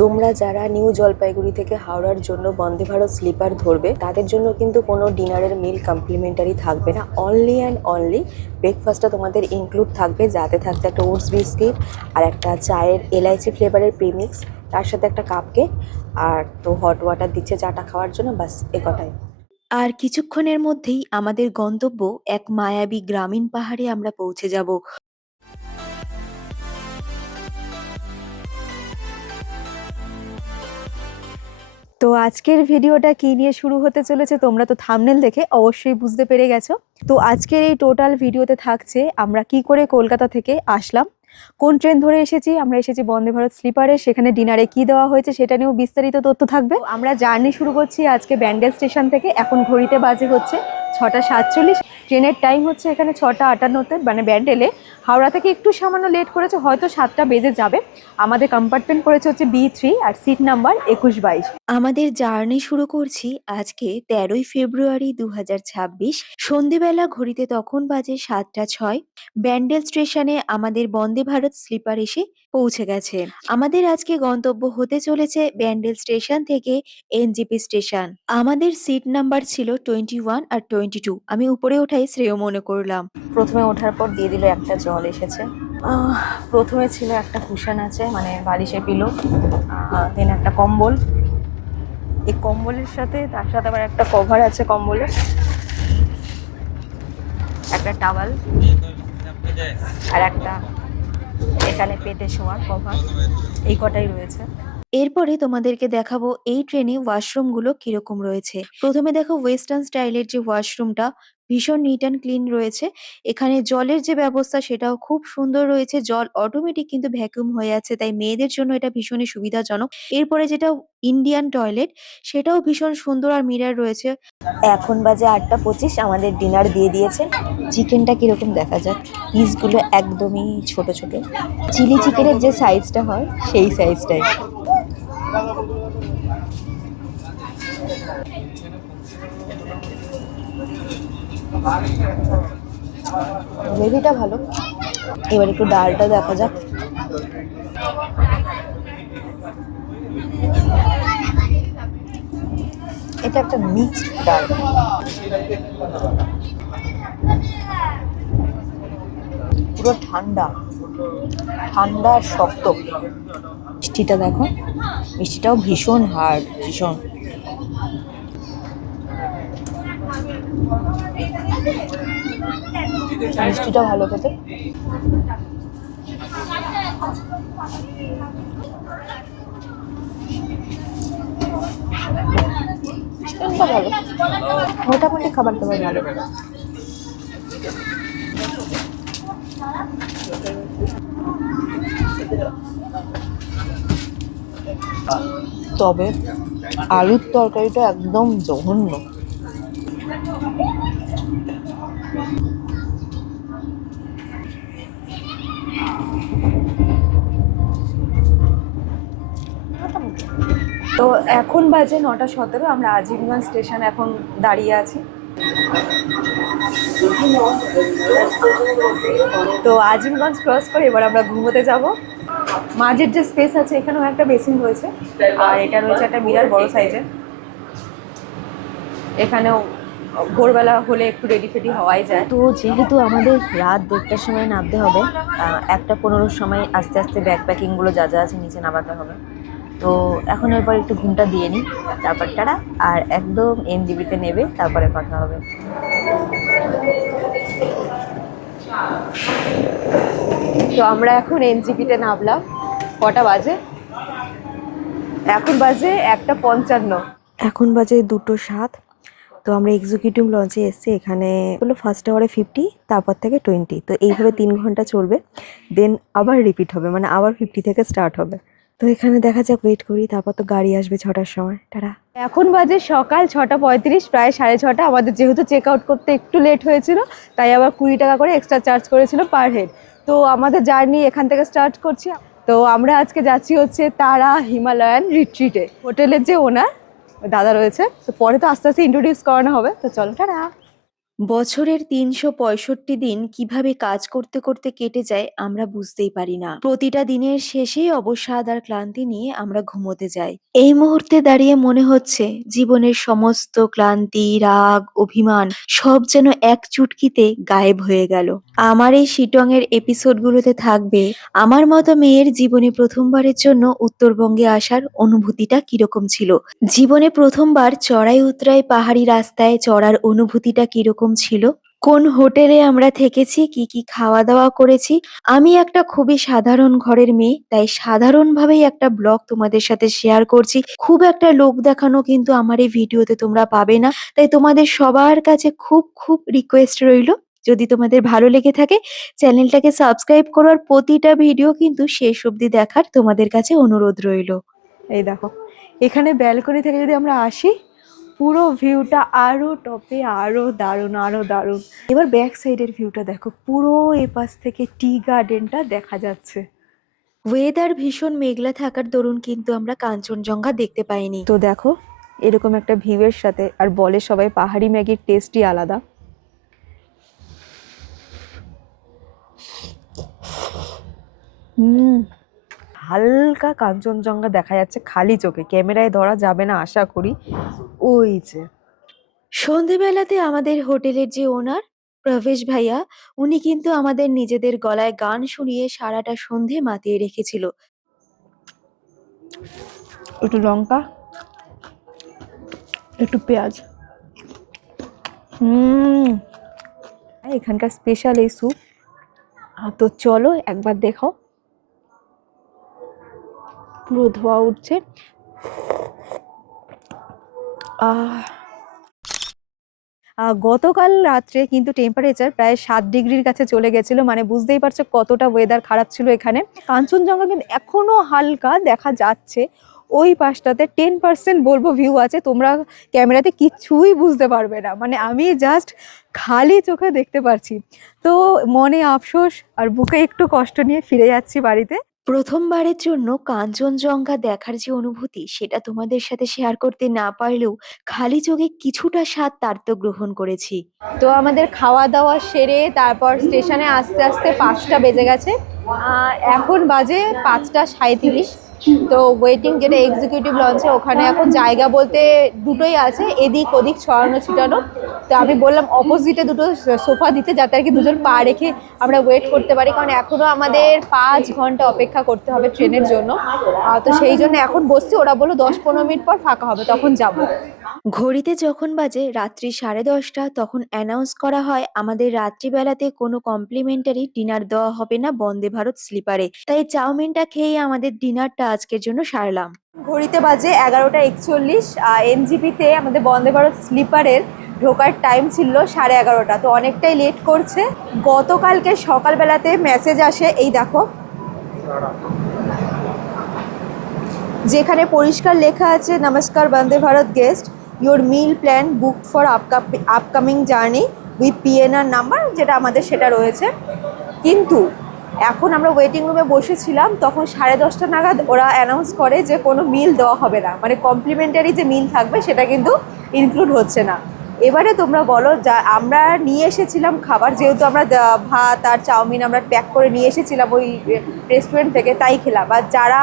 তোমরা যারা নিউ জলপাইগুড়ি থেকে হাওড়ার জন্য বন্দে ভারত স্লিপার ধরবে তাদের জন্য কিন্তু কোনো ডিনারের মিল কমপ্লিমেন্টারি থাকবে না। অনলি অ্যান্ড অনলি ব্রেকফাস্টটা তোমাদের ইনক্লুড থাকবে, যাতে থাকবে একটা ওটস বিস্কিট আর একটা চায়ের এলাইচি ফ্লেভারের প্রিমিক্স, তার সাথে একটা কাপ কেক আর তো হট ওয়াটার দিচ্ছে চাটা খাওয়ার জন্য, বাস এ কটাই। আর কিছুক্ষণের মধ্যেই আমাদের গন্তব্য এক মায়াবী গ্রামীণ পাহাড়ে আমরা পৌঁছে যাব। তো আজকের ভিডিওটা কি নিয়ে শুরু হতে চলেছে তোমরা তো থাম্বনেল দেখে অবশ্যই বুঝতে পেরে গেছো। তো আজকের এই টোটাল ভিডিওতে থাকছে আমরা কি করে কলকাতা থেকে আসলাম, কোন ট্রেন ধরে এসেছি, আমরা এসেছি বন্দে ভারত স্লিপারে, সেখানে ডিনারে কি দেওয়া হয়েছে সেটা নিয়েও বিস্তারিত তথ্য থাকবে। আমরা জার্নি শুরু করছি আজকে ব্যান্ডেল স্টেশন থেকে। এখন ঘড়িতে বাজে হচ্ছে 6:47, ট্রেনের টাইম হচ্ছে এখানে 6:58, মানে ব্যান্ডেলে হাওড়া থেকে একটু সামান্য লেট করেছে, হয়তো 7টা বেজে যাবে। আমাদের কম্পার্টমেন্ট পড়েছে হচ্ছে B3 আর সিট নাম্বার 21-22। আমাদের জার্নি শুরু করছি আজকে 13ই ফেব্রুয়ারি 2026। সন্ধেবেলা ঘড়িতে তখন বাজে 7:06। ব্যান্ডেল স্টেশনে আমাদের বন্দে ভারত স্লিপার এসে পৌঁছে গেছে। আমাদের আজকে গন্তব্য হতে চলেছে ব্যান্ডেল স্টেশন থেকে এনজেপি স্টেশন। আমাদের সিট নাম্বার ছিল 21 আর 22। আমি উপরে ওঠাই শ্রেয় মনে করলাম। প্রথমে ওঠার পর দিয়ে দিল একটা জল এসেছে। প্রথমে ছিল একটা কুশন আছে, মানে বালিশের পিলো, দেন একটা কম্বল। এই কম্বলের সাথে তার সাথে আবার একটা কভার আছে কম্বলের, একটা টাওয়াল আর একটা এখানে পেটে শোয়ার কভার, এই কটাই রয়েছে। এরপরে তোমাদেরকে দেখাবো এই ট্রেনে ওয়াশরুমগুলো কিরকম রয়েছে। প্রথমে দেখো ওয়েস্টার্ন স্টাইলের যে ওয়াশরুমটা, ভীষণ নিট অ্যান্ড ক্লিন রয়েছে। এখানে জলের যে ব্যবস্থা সেটাও খুব সুন্দর রয়েছে, জল অটোমেটিক কিন্তু ভ্যাকুম হয়ে আছে, তাই মেয়েদের জন্য এটা ভীষণই সুবিধাজনক। এরপরে যেটা ইন্ডিয়ান টয়লেট, সেটাও ভীষণ সুন্দর আর মিরার রয়েছে। এখন বাজে 8:25, আমাদের ডিনার দিয়ে দিয়েছে। চিকেনটা কিরকম দেখা যাক। পিসগুলো একদমই ছোট ছোট, চিলি চিকেনের যে সাইজটা হয় সেই সাইজটাই। গ্রেভিটা ভালো। এবার একটু ডালটা দেখা যাক। এটা একটা মিক্সড ডাল, পুরো ঠান্ডা ঠান্ডা আর শক্ত। মিষ্টিটা দেখো, মিষ্টিটাও ভীষণ হার্ড, ভীষণ। মিষ্টিটা ভালো খেতে। চিকেনটা ভালো, মোটামুটি খাবার দাবার ভালো। তবে আলুর তরকারিটা একদম জঘন্য। তো এখন বাজে 9:17, আমরা আজিমগঞ্জ স্টেশন এখন দাঁড়িয়ে আছি। তো আজিমগঞ্জ ক্রস করে এবার আমরা ঘুমোতে যাব। মাঝের যে স্পেস আছে এখানেও একটা বেসিন রয়েছে, আর এটা রয়েছে একটা মিরার বড় সাইজের। এখানেও ভোরবেলা হলে একটু রেডি ফেডি হওয়াই যায়। তো যেহেতু আমাদের রাত 1টার সময় নামতে হবে, 1:15 সময় আস্তে আস্তে ব্যাগ প্যাকিংগুলো যা যা আছে নিচে নামাতে হবে। তো এখন এরপর একটু ঘুমটা দিয়ে নিই, তারপর টাটা। আর একদম এনজিবিতে নেবে, তারপরে কথা হবে। তো আমরা এখন এনজিবিতে নামলাম। কটা বাজে? এখন বাজে 1:55। এখন বাজে 2:07। তো আমরা এক্সিকিউটিভ লঞ্চে এসেছি। এখানে হলো ফার্স্ট আওয়ারে 50, তারপর থেকে 20। তো এইভাবে 3 ঘন্টা চলবে, দেন আবার রিপিট হবে, মানে আবার 50 থেকে স্টার্ট হবে। তো এখানে দেখা যাক, ওয়েট করি, তারপর তো গাড়ি আসবে 6টার সময়। টাটা। এখন বাজে সকাল 6:35, প্রায় 6:30। আমাদের যেহেতু চেক আউট করতে একটু লেট হয়েছিল, তাই আবার 20 টাকা করে এক্সট্রা চার্জ করেছিল পার হেড। তো আমাদের জার্নি এখান থেকে স্টার্ট করছি। তো আমরা আজকে যাচ্ছি হচ্ছে তারা হিমালয়ান রিট্রিটে। হোটেলের যে ওনার দাদা রয়েছে, তো পরে তো আস্তে আস্তে ইন্ট্রোডিউস করানো হবে। তো চলো টাটা। বছরের ৩৬৫ দিন কিভাবে কাজ করতে করতে কেটে যায় আমরা বুঝতেই পারি না। প্রতিটা দিনের শেষে অবসাদ আর ক্লান্তি নিয়ে আমরা ঘুমোতে যাই। এই মুহূর্তে দাঁড়িয়ে মনে হচ্ছে জীবনের সমস্ত ক্লান্তি, রাগ, অভিমান সব যেন এক চুটকিতে গায়েব হয়ে গেল। আমার এই শিটং এর এপিসোডগুলোতে থাকবে আমার মতো মেয়ের জীবনে প্রথমবারের জন্য উত্তরবঙ্গে আসার অনুভূতিটা কিরকম ছিল, জীবনে প্রথমবার চড়াই উতরাই পাহাড়ি রাস্তায় চড়ার অনুভূতিটা কিরকম ছিল, কোন হোটেলে আমরা থেকেছি, কি কি খাওয়া দাওয়া করেছি। আমি একটা খুবই সাধারণ ঘরের মেয়ে, তাই সাধারণভাবেই একটা ব্লগ তোমাদের সাথে শেয়ার করছি। খুব একটা লোক দেখানো কিন্তু আমার এই ভিডিওতে তোমরা পাবে না, তাই তোমাদের সবার কাছে খুব খুব রিকোয়েস্ট রইলো, যদি তোমাদের ভালো লেগে থাকে চ্যানেলটাকে সাবস্ক্রাইব করো, আর প্রতিটা ভিডিও কিন্তু শেষ অবধি দেখার তোমাদের কাছে অনুরোধ রইলো। এই দেখো, এখানে ব্যালকনি থেকে যদি আমরা আসি পুরো ভিউটা আরো টপে, আরো দারুণ, আরো দারুণ। এবার ব্যাক সাইডের ভিউটা দেখো, পুরো এপাশ থেকে টি গার্ডেনটা দেখা যাচ্ছে। ওয়েদার ভীষণ মেঘলা থাকার দরুন কিন্তু আমরা কাঞ্চনজঙ্ঘা দেখতে পাইনি। তো দেখো এরকম একটা ভিউয়ের সাথে, আর বলে সবাই পাহাড়ি ম্যাগির টেস্টই আলাদা। হালকা কাঞ্চনজঙ্ঘা দেখা যাচ্ছে খালি চোখে, ক্যামেরায় ধরা যাবে না আশা করি। ওই যে সন্ধেবেলাতে আমাদের হোটেলের যে ওনার প্রবেশ ভাইয়া, উনি কিন্তু আমাদের নিজেদের গলায় গান শুনিয়ে সারাটা সন্ধে মাতিয়ে রেখেছিল। একটু লঙ্কা, একটু পেঁয়াজ, এখানকার স্পেশাল এই স্যুপ। তো চলো একবার দেখো, পুরো ধোয়া উঠছে। গতকাল রাত্রে কিন্তু টেম্পারেচার প্রায় 7 ডিগ্রির কাছে চলে গেছিল, মানে বুঝতেই পারছো কতটা ওয়েদার খারাপ ছিল এখানে। কাঞ্চনজঙ্ঘা কিন্তু এখনো হালকা দেখা যাচ্ছে, ওই পাশটাতে 10% বলবো ভিউ আছে, তোমরা ক্যামেরাতে কিচ্ছুই বুঝতে পারবে না, মানে আমি জাস্ট খালি চোখে দেখতে পারছি। তো মনে আফসোস আর বুকে একটু কষ্ট নিয়ে ফিরে যাচ্ছি বাড়িতে। প্রথমবারের জন্য কাঞ্চনজঙ্ঘা দেখার যে অনুভূতি সেটা তোমাদের সাথে শেয়ার করতে না পারলেও খালি চোখে কিছুটা স্বাদ তার তো গ্রহণ করেছি। তো আমাদের খাওয়া দাওয়া সেরে তারপর স্টেশনে আস্তে আস্তে 5টা বেজে গেছে। এখন বাজে 5টা 37। তো ওয়েটিং যেটা এক্সিকিউটিভ লঞ্চে, ওখানে এখন জায়গা বলতে দুটোই আছে, এদিক ওদিক ছড়ানো ছিটানো। তো আমি বললাম অপোজিটে দুটো সোফা দিতে, যাতে আর কি দুজন পা রেখে আমরা ওয়েট করতে পারি, কারণ এখনো আমাদের 5 ঘন্টা অপেক্ষা করতে হবে ট্রেনের জন্য। তো সেই জন্য এখন বসছি, ওরা বললো 10-15 মিনিট পর ফাঁকা হবে, তখন যাব। ঘড়িতে যখন বাজে রাত্রি 10:30, তখন অ্যানাউন্স করা হয় আমাদের রাত্রিবেলাতে কোনো কমপ্লিমেন্টারি ডিনার দেওয়া হবে না বন্দে ভারত স্লিপারে। তাই চাউমিনটা খেয়ে আমাদের ডিনারটা আজকের জন্য সারলাম। ঘড়িতে বাজে 11টা 41। এনজিপিতে আমাদের বন্দে ভারত স্লিপারের ঢোকার টাইম ছিল 11:30। তো অনেকটাই লেট করছে। গতকালকে সকালবেলাতে মেসেজ আসে, এই দেখো, যেখানে পরিষ্কার লেখা আছে, নমস্কার Vande Bharat guest, your meal plan book for upcoming journey with PNR number, যেটা আমাদের সেটা রয়েছে। কিন্তু এখন আমরা ওয়েটিং রুমে বসেছিলাম, তখন 10:30 নাগাদ ওরা অ্যানাউন্স করে যে কোনো মিল দেওয়া হবে না, মানে কমপ্লিমেন্টারি যে মিল থাকবে সেটা কিন্তু ইনক্লুড হচ্ছে না। এবারে তোমরা বলো, যা আমরা নিয়ে এসেছিলাম খাবার, যেহেতু আমরা ভাত আর চাউমিন আমরা প্যাক করে নিয়ে এসেছিলাম ওই রেস্টুরেন্ট থেকে, তাই খেলাম। আর যারা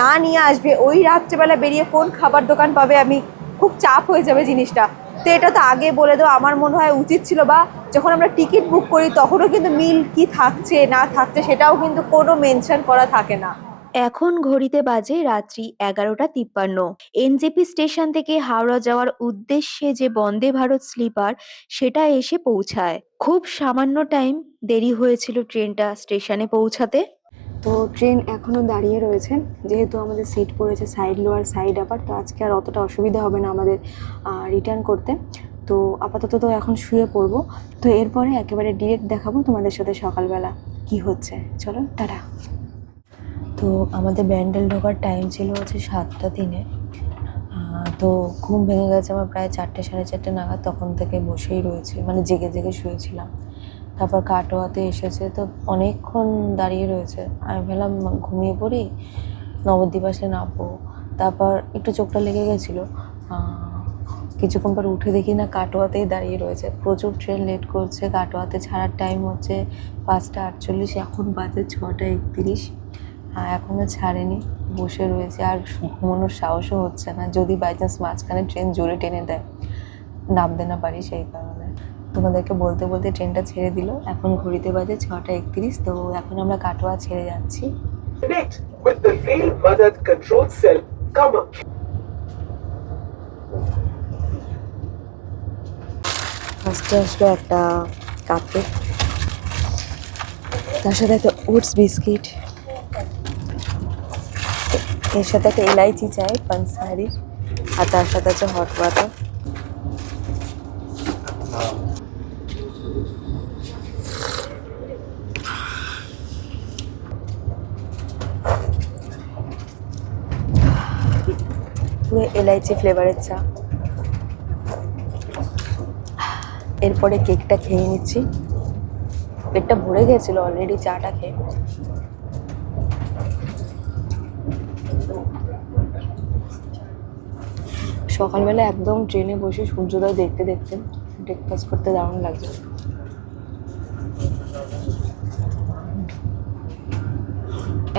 না নিয়ে আসবে ওই রাত্রেবেলা বেরিয়ে কোন খাবার দোকান পাবে, আমি খুব চাপ হয়ে যাবে জিনিসটা। তো এটা তো আগে বলে দেওয়া আমার মনে হয় উচিত ছিল, বা যখন আমরা টিকিট বুক করি তখনও কিন্তু মিল কি থাকছে না থাকছে সেটাও কিন্তু কোনো মেনশন করা থাকে না। এখন ঘড়িতে বাজে রাত্রি 11টা 53। এনজেপি স্টেশন থেকে হাওড়া যাওয়ার উদ্দেশ্যে যে বন্দে ভারত স্লিপার সেটা এসে পৌঁছায়। খুব সামান্য টাইম দেরি হয়েছিল ট্রেনটা স্টেশনে পৌঁছাতে। তো ট্রেন এখনো দাঁড়িয়ে রয়েছে, যেহেতু আমাদের সিট পড়েছে সাইড লোয়ার সাইড আপার, তো আজকে আর অতটা অসুবিধা হবে না আমাদের রিটার্ন করতে। তো আপাতত তো এখন শুয়ে পড়বো। তো এরপরে একেবারে ডিরেক্ট দেখাবো তোমাদের সাথে সকালবেলা কি হচ্ছে। চলো টাটা। তো আমাদের ব্যান্ডেল ঢোকার টাইম ছিল হচ্ছে 7টা 3। তো ঘুম ভেঙে গেছে আমার প্রায় 4টে 4:30 নাগাদ, তখন থেকে বসেই রয়েছে, মানে জেগে জেগে শুয়েছিলাম। তারপর কাটোয়াতে এসেছে, তো অনেকক্ষণ দাঁড়িয়ে রয়েছে। আমি ভাবলাম ঘুমিয়ে পড়ি, নবদ্বীপ আসলে নামবো। তারপর একটু চোখটা লেগে গেছিলো, কিছুক্ষণ পর উঠে দেখি না কাটোয়াতেই দাঁড়িয়ে রয়েছে। প্রচুর ট্রেন লেট করছে, কাটোয়াতে ছাড়ার টাইম হচ্ছে 5:48, এখন বাজে 6:31। এখনও ছাড়েনি, বসে রয়েছে। আর ঘুমানোর সাহসও হচ্ছে না, যদি বাই চান্স মাঝখানে ট্রেন জোরে টেনে দেয়, নামতে না পারি সেই কারণে। তোমাদেরকে বলতে বলতে ট্রেনটা ছেড়ে দিল, এখন ঘড়িতে বাজে 6:31। তো এখন আমরা কাটোয়া ছেড়ে যাচ্ছি। ফার্স্টে আসলো একটা কাপকেক, তার সাথে একটা ওটস বিস্কিট, এর সাথে একটা এলাইচি চাই পানসারি, আর তার সাথে আছে হট ওয়াটার। পুরো এলাইচি ফ্লেভারের চা। এরপরে কেকটা খেয়ে নিচ্ছি, পেটটা ভরে গেছিলো অলরেডি চাটা খেয়ে। সকালবেলা একদম ট্রেনে বসে সূর্যোদয় দেখতে দেখতে ব্রেকফাস্ট করতে দারুণ লাগছে।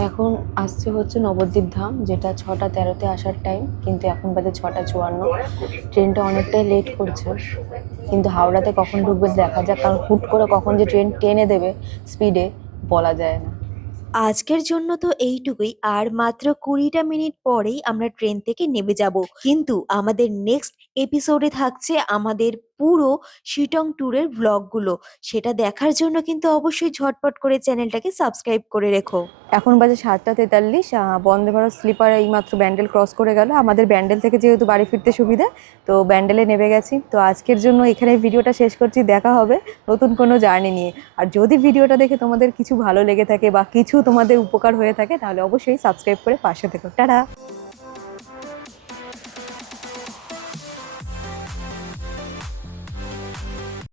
এখন আসছে হচ্ছে নবদ্বীপ ধাম, যেটা 6:13-তে আসার টাইম, কিন্তু এখন বাজে 6:54। ট্রেনটা অনেকটাই লেট করছে, কিন্তু হাওড়াতে কখন ঢুকবে দেখা যাক, কারণ হুট করে কখন যে ট্রেন টেনে দেবে স্পিডে বলা যায় না। আজকের জন্য তো এইটুকুই, আর মাত্র 20টা মিনিট পরেই আমরা ট্রেন থেকে নেমে যাব। কিন্তু আমাদের নেক্সট এপিসোডে থাকছে আমাদের পুরো শিটং ট্যুরের ব্লগগুলো, সেটা দেখার জন্য কিন্তু অবশ্যই ঝটপট করে চ্যানেলটাকে সাবস্ক্রাইব করে রেখো। এখন বাজে 7:43। বন্দে ভারত স্লিপার এইমাত্র ব্যান্ডেল ক্রস করে গেল। আমাদের ব্যান্ডেল থেকে যেহেতু বাড়ি ফিরতে সুবিধা, তো ব্যান্ডেলে নেমে গেছি। তো আজকের জন্য এখানে ভিডিওটা শেষ করছি, দেখা হবে নতুন কোনো জার্নি নিয়ে। আর যদি ভিডিওটা দেখে তোমাদের কিছু ভালো লেগে থাকে বা কিছু তোমাদের উপকার হয়ে থাকে, তাহলে অবশ্যই সাবস্ক্রাইব করে পাশে থেকো। টাটা।